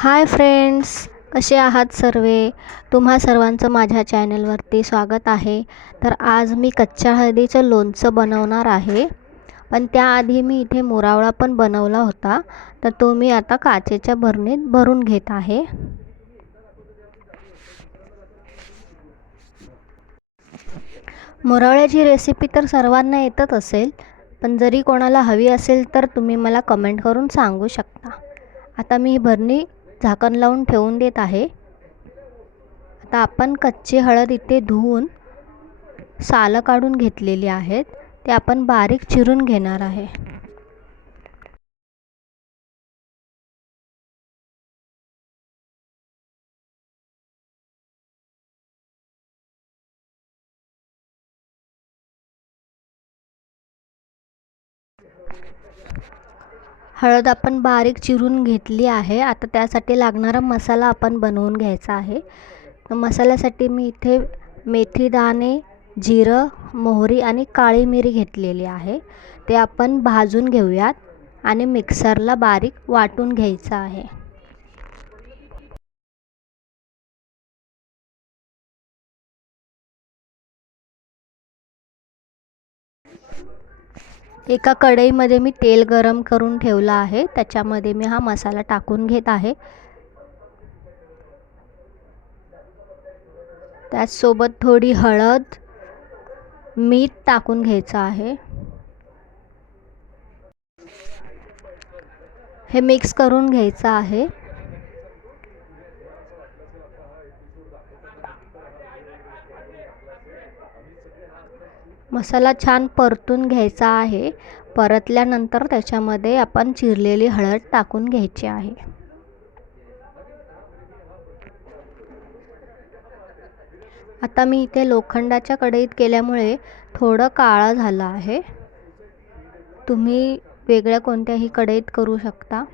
Hi friends, कसे आहात सर्वे? तुम्हा सर्वांचं माझ्या चॅनलवरती स्वागत आहे. तर आज मी कच्च्या हळदीचं लोणचं बनवणार आहे. पण त्याआधी मी इथे मोरावळा पण बनवला होता, तर तो मी आता काचेच्या भरणीत भरून घेत आहे. मोरावळ्याची रेसिपी तर सर्वांना येतच असेल, पण जरी कोणाला हवी असेल तर तुम्ही मला कमेंट करून सांगू शकता. आता मी ही भरणी झाकण लावून ठेवून देत आहे. आता आपण कच्ची हळद इथे धुवून सालं काढून घेतलेली आहेत, ते आपण बारीक चिरून घेणार आहे. हळद आपण बारीक चिरून घेतली आहे. आता त्यासाठी लागणारा मसाला आपण बनवून घ्यायचा आहे. तर मसाल्यासाठी मी इथे मेथी दाणे, जिरं, मोहरी आणि काळी मिरी घेतलेली आहे. ते आपण भाजून घेऊयात आणि मिक्सरला बारीक वाटून घ्यायचं आहे. एका कढईमध्ये मी तेल गरम करून ठेवलं आहे. त्याच्यामध्ये मी हा मसाला टाकून घेत आहे. त्याचसोबत थोडी हळद, मीठ टाकून घ्यायचं आहे. हे मिक्स करून घ्यायचं आहे. मसाला छान परतून घ्यायचा आहे. परतल्यानंतर त्याच्यामध्ये आपण चिरलेली हळद टाकून घ्यायची आहे. आता मी इथे लोखंडाच्या कढईत केल्यामुळे थोडं काळं झालं आहे. तुम्ही वेगळ्या कोणत्याही कढईत करू शकता.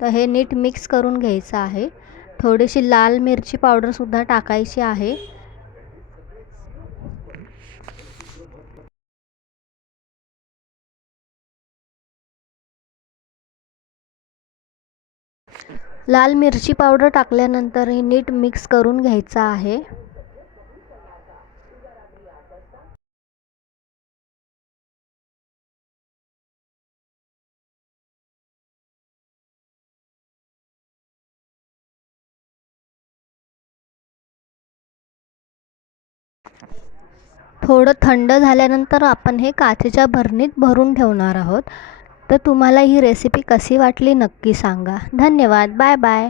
तर हे नीट मिक्स करून घ्यायचं आहे. थोडीशी लाल मिरची पावडरसुद्धा टाकायची आहे. लाल मिरची पावडर टाकल्यानंतर हे नीट मिक्स करून घ्यायचं आहे. थोडं थंड झाल्यानंतर आपण हे काचेच्या भरणीत भरून ठेवणार आहोत. तर तुम्हाला ही रेसिपी कशी वाटली नक्की सांगा. धन्यवाद. Bye bye.